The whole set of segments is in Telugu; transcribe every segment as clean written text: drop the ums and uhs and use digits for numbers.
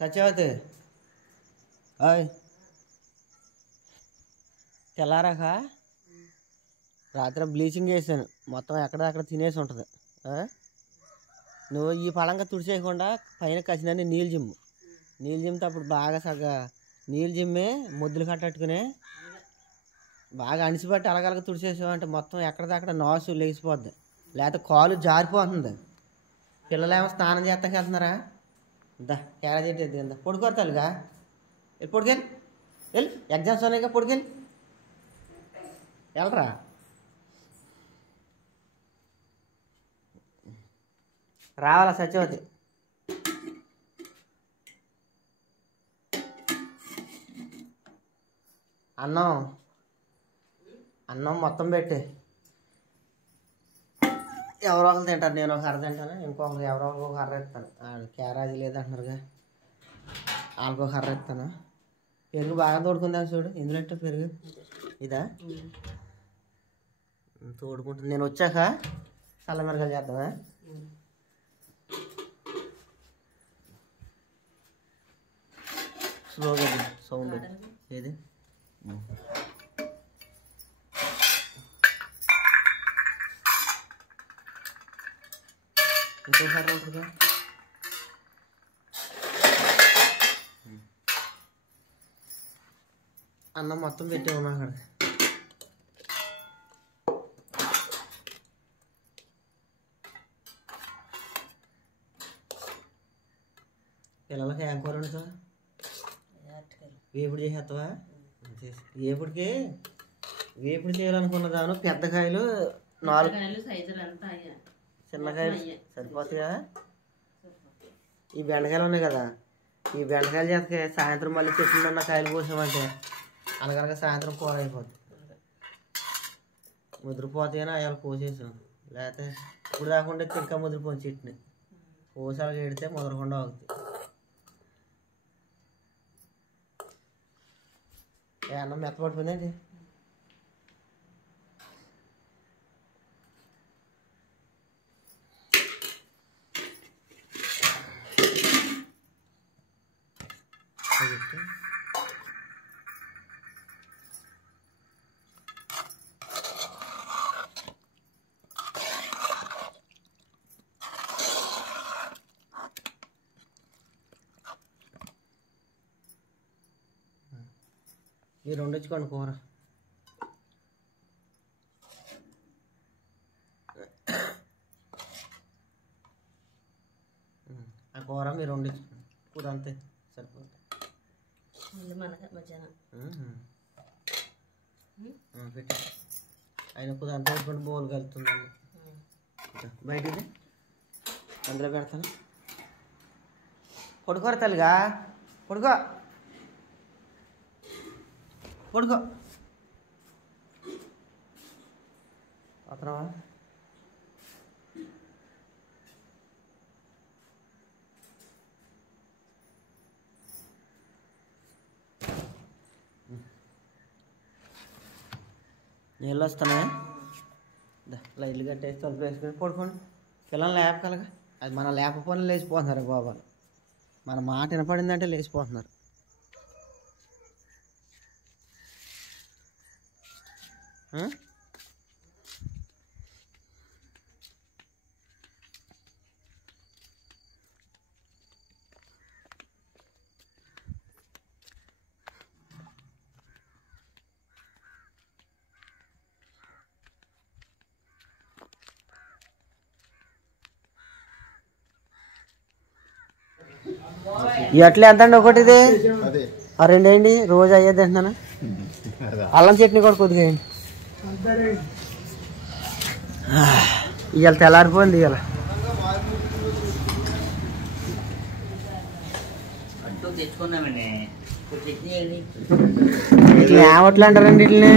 సత్యవతి అయ్ తెల్లారాక రాత్రి బ్లీచింగ్ వేసాను, మొత్తం ఎక్కడెక్కడ తినేసి ఉంటుంది. నువ్వు ఈ పడంగా తుడిచేయకుండా పైన కసినన్ని నీళ్ళు జిమ్మితే అప్పుడు బాగా సగ్గా నీళ్ళు జిమ్మి ముద్దులు కట్టట్టుకుని బాగా అణిసిపట్టి అలగలగా తుడిచేసావంటే మొత్తం ఎక్కడిదక్కడ నాసు లేచిపోద్ది, లేకపోతే కాలు జారిపోతుంది. పిల్లలేమో స్నానం చేస్తాకి వెళ్తున్నారా? దా క్యారేజ్ ఏంటి కింద పడుకోరుతాలుగా వెళ్ళి పడుకెళ్ళి వెళ్ళి ఎగ్జామ్స్ ఉన్నాయిగా పడుకెళ్ళి వెళ్ళరా. రావాలా సత్యవతి? అన్నం మొత్తం పెట్టి ఎవరో ఒకరు తింటారు, నేను ఒక అర్ర తింటాను, ఇంకొకరు ఎవరో ఒక అర్ర ఇస్తాను. క్యారేజీ లేదంటున్నారుగా, వాళ్ళకి ఒక అర్ర ఇస్తాను. పెరుగు బాగా తోడుకుందా చూడు, ఇందులో పెరుగు ఇదా తోడుకుంటుంది. నేను వచ్చాక చల్ల మిరగాయలు చేద్దామా? స్లోగా సౌండ్ ఏది ఇంకోసారి ఉంటుందా? అన్నం మొత్తం పెట్టాము అక్కడ. పిల్లలకి ఏం కూర వండుతావా? వేపుడు చేసేస్తావా? వేపుడు చేయాలనుకున్నదాను. పెద్ద కాయలు 4 చిన్నకాయలు సరిపోతాయా? ఈ బెండకాయలు ఉన్నాయి కదా, ఈ బెండకాయలు చేస్తే సాయంత్రం మళ్ళీ చెట్లు ఉన్న కాయలు కోసామంటే అనగనగా సాయంత్రం కూర అయిపోద్ది. ముదిరిపోతాయని అవి కోసేసాం, లేకపోతే ఇప్పుడు కాకుండా ఇంకా ముదిరిపోయింది చెట్టుని కోసాలు ఎడితే ముదరకుండా అవుతుంది. అన్నం మెత్తపడిపోయిందండి. ఈ 2 వచ్చుకోండి కూర. ఆ కూర మీరు 2 ఇచ్చుకోండి, కూర అంతే సరిపోతుంది. పెట్టి ఆయన కూర అంతా వేసుకుంటే బోలు కలుతుందండి. బయటిది అందులో పెడతాను. పడుకోర తల్లిగా, పడుకో అతనవా? నీళ్ళు వస్తున్నాయా? లైట్లు కట్టేసి తలుపు వేసుకొని పడుకోండి. పిల్లలు లేపగలగా, అది మన లేకపోయినా లేచిపోతున్నారు బాబాలు. మన మాట వినపడిందంటే లేచిపోతున్నారు. ఎట్లా ఎంత అండి ఒకటిది? 2 వేయండి, రోజు అయ్యేది అంటున్నాను. అల్లం చట్నీ కూడా కొద్దిగా వేయండి. ఇవాళ తెల్లారిపోయింది. ఇవాళ ఇట్లా ఏమట్లా అంటారండి? వీటిని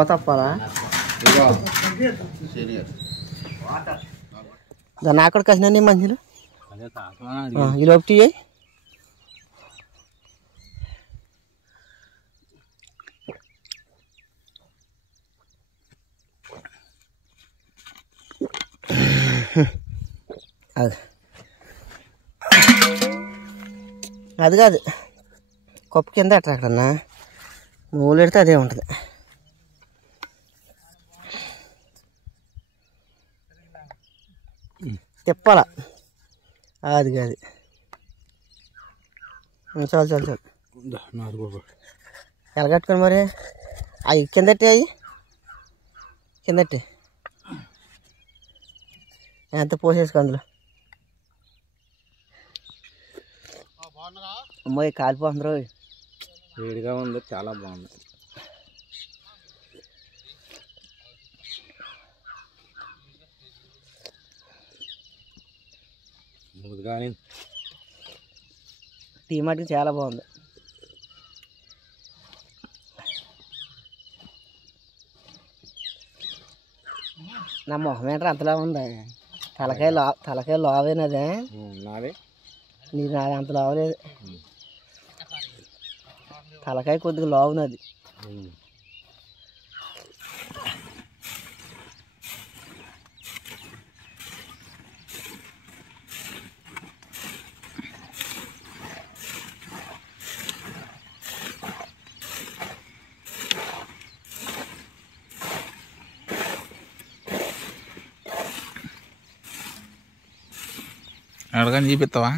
ఓతప్పాలా? దాన్ని అక్కడ కసినండి మంచిలు ఈ లోపు అది కాదు కప్పు కింద ఎట్లా అక్కడన్నా మూలు పెడితే అదే ఉంటుంది. తిప్పాల అది కాదు. చాలు చాలు చాలు ఎలగట్టుకొని మరి అవి కిందట్టి అవి కిందట్టి ఎంత పోసేసుకో అందులో. అమ్మాయి కాలిపోతుంది రోజు వేడిగా ఉంది, చాలా బాగుంది. కానీ టీ మటుకు చాలా బాగుంది. నా మొహం ఏంటో అంతలా ఉంది. తలకాయ లావేనదే నాదే, నీది నాది అంత లావలేదు. తలకాయ కొద్దిగా లావునది. అడగని చూపిస్తావా?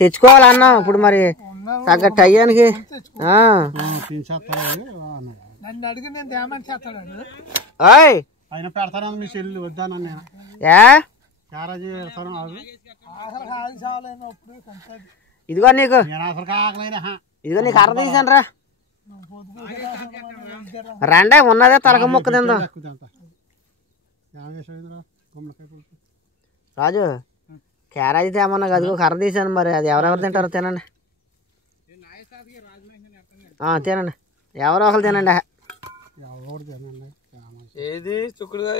తెచ్చుకోవాలన్నా ఇప్పుడు మరి తగ్గ టయ్యానికి ఆయన పెడతాను మీ చెల్లి వద్దాను నేను ఇదిగో నీకు ఇదిగో నీకు అర తీసాను రా రండే ఉన్నదే తలక మొక్క తిందా రాజు క్యారేజ్ తేమన్నా అదిగో కర్ర తీసాను మరి అది ఎవరెవరు తింటారో తినండి తినండి ఎవరో ఒకరు తినండి ఏది చుక్కుడుగా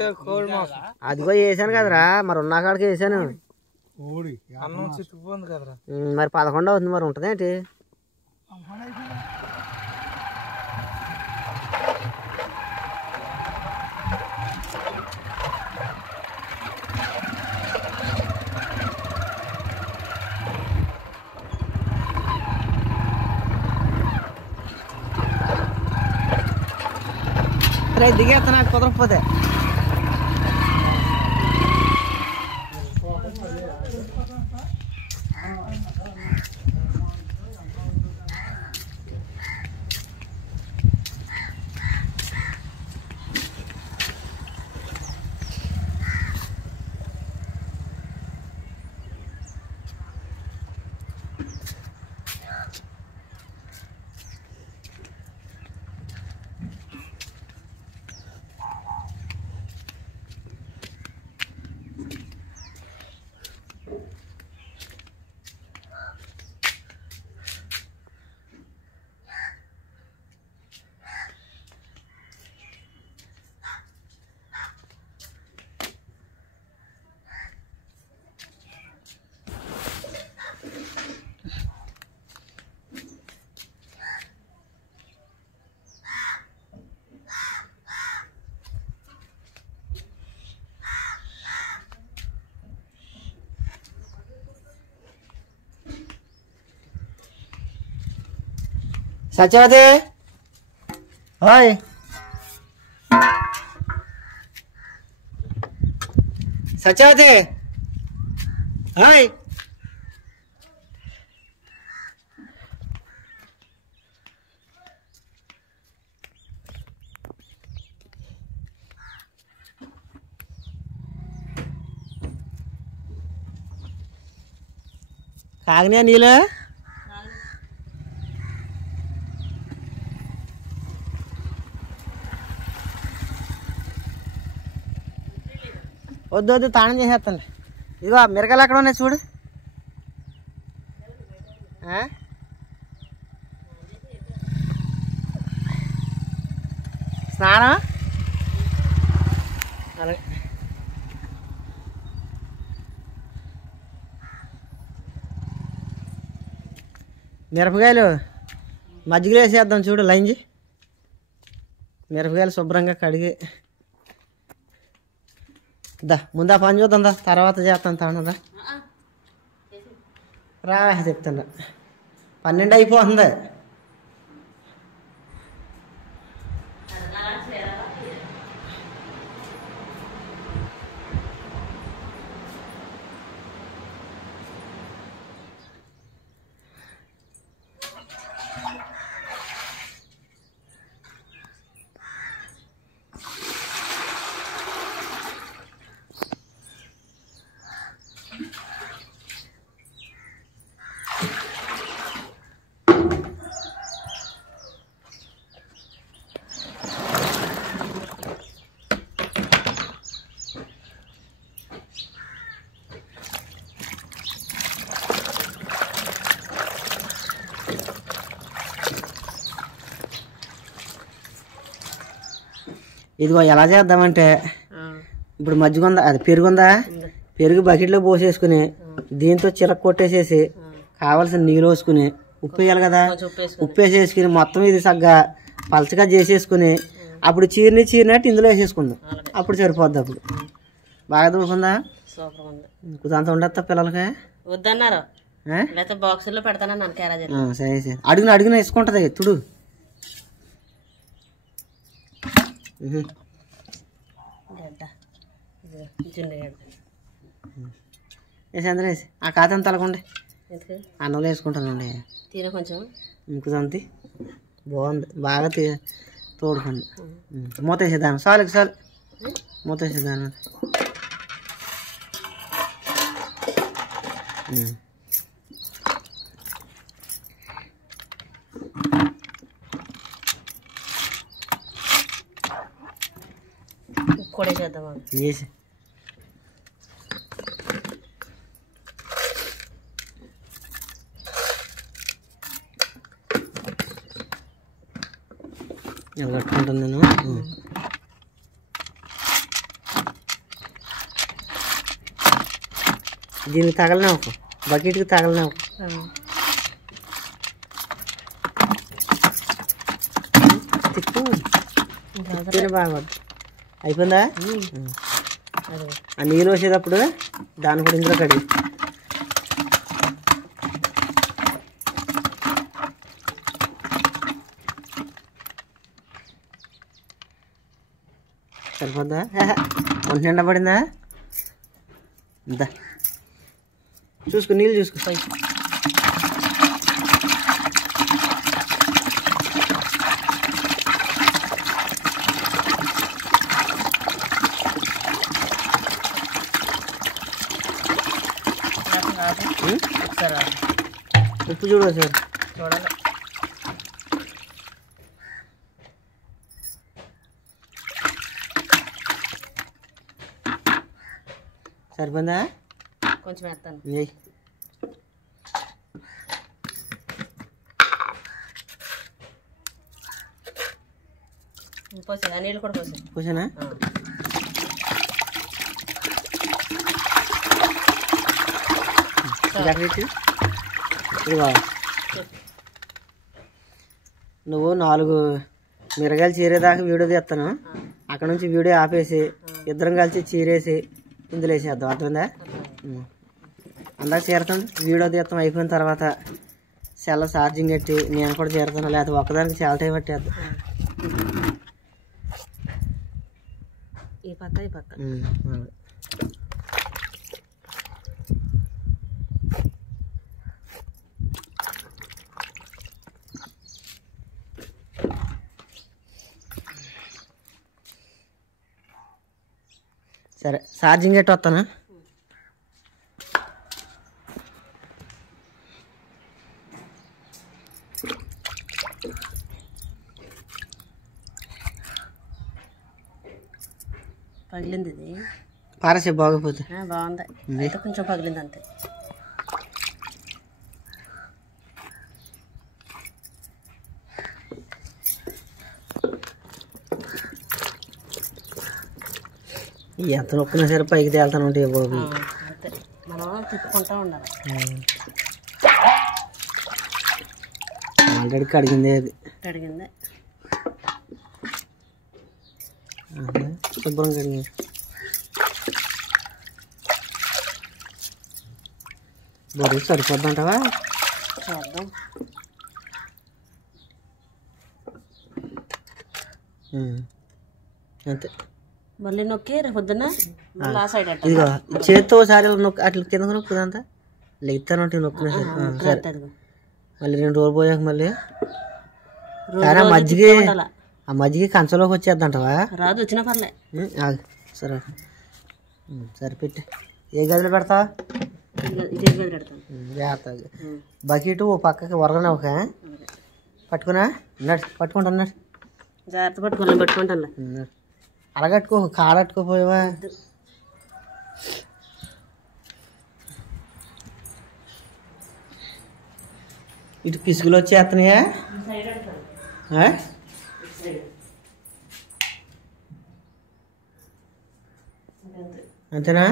అదిగో వేసాను కదరా మరి ఉన్న కాడికి వేసాను అన్నం చిక్కుపోయింది కదరా మరి 11 అవుతుంది మరి ఉంటుంది ఏంటి దిగేస్తా నాకు కుదరకపోతే సత్యవతి హాయ్ సత్యవతి హాయ్ కాగినా నీళ్ళు వద్దు వద్దు తాళం చేసేస్తాను ఇదిగో మిరకాయలు ఎక్కడ ఉన్నాయి చూడు స్నానం అలాగే మిరపకాయలు మజ్జిగలో వేసేద్దాం చూడు లంజి మిరపకాయలు శుభ్రంగా కడిగి దా ముందా పని చూద్దాం దా తర్వాత చేస్తాను తానదా రా చెప్తాను 12 అయిపోతుంది ఇదిగో ఎలా చేద్దామంటే ఇప్పుడు మజ్జిగ ఉందా అది పెరుగుందా పెరుగు బకెట్లో పోసేసుకుని దీంతో చిలక కొట్టేసేసి కావాల్సిన నీళ్ళు పోసుకుని ఉప్పు వేయాలి కదా ఉప్పు వేసేసుకుని మొత్తం ఇది సగ్గా పలచగా చేసేసుకుని అప్పుడు చీరినట్టు ఇందులో వేసేసుకుందాం అప్పుడు సరిపోద్ది అప్పుడు బాగా దూకుందా అంత ఉండొస్తా పిల్లలకి వద్దన్నారు బాక్సుల్లో పెడతానని సరే సరే అడుగున వేసుకుంటది తుడు వేసి వేసి ఆ కాతం తలకండి అన్నంలో వేసుకుంటానండి తిన కొంచెం ఇంకొంత బాగుంది బాగా తోడుకోండి మూత వేసేదాన్ని చాలు మూత వేసేదాన్ని కూడా చేద్దామా వేసి ఇలా కట్టుకుంటాను నేను దీనికి తగలనే ఒక బకెట్కి తగలనే ఒక తిప్పు బాగా అయిపోయిందా ఆ నీళ్ళు వచ్చేటప్పుడు దాన్ని కూడా ఇందులో కడిగి సరిపోద్దా ఒంటి నిండా పడిందా ఇంత చూసుకో నీళ్ళు చూసుకో ఉప్పు చూడు సార్ చూడాలి సరిపోయిందా కొంచెం వేస్తాను పోసా నీళ్ళు కూడా పోసానా నువ్వు 4 మిరగాయలు చీరేదాకా వీడియో తీస్తాను అక్కడ నుంచి వీడియో ఆపేసి ఇద్దరం కలిసి చీరేసి ఇందులో వేసేద్దాం అర్థమైందా అందాక చీరతాం వీడియో తీస్తాం అయిపోయిన తర్వాత సెల్ ఛార్జింగ్ పెట్టి నేను కూడా చేరుతాను, లేకపోతే ఒక్కదానికి చాలా టైం పట్టేద్దాం. ఈ పక్క ఈ పక్క. సరే ఛార్జింగ్ పెట్టి వస్తానా? పగిలింది ఇది. పారసే బాగోపోతే. బాగుంది, అయితే కొంచెం పగిలింది అంతే. ఎంత నొక్కినా సరే పైకి తేలుతాను ఉంటాయి బాబు. అంతే, మనం తిప్పుకుంటూ ఉండాలి. ఆల్రెడీ కడిగిందే అది. కడిగింది శుభ్రం కడిగింది. బరువు సరిపోద్దంటావా? చూద్దాం. అంతే. మళ్ళీ నొక్కి రేపు పొద్దున్న మళ్ళీ ఆ సైడ్ ఇదిగో చేత్తో ఒకసారి నొక్కి అట్లా కింద నొక్కుదంతా లెగుతానంటే నొక్కినా సరే. మళ్ళీ 2 రోజులు పోయాక మళ్ళీ ఆ మజ్జిగ కంచంలోకి వచ్చేద్దంటావా? రాదు, వచ్చినా పర్లే. సరే సరే పెట్టి ఏ గదిలో పెడతావా? జాగ్రత్తగా బకెట్ ఓ పక్కకి వరగనే ఒక పట్టుకున్నా పట్టుకుంటా జాగ్రత్త పట్టుకుంటాను. అరగట్టుకో కాడట్టుకోపోయావా? ఇటు పిసుగులు వచ్చేస్తున్నాయా? అంతేనా?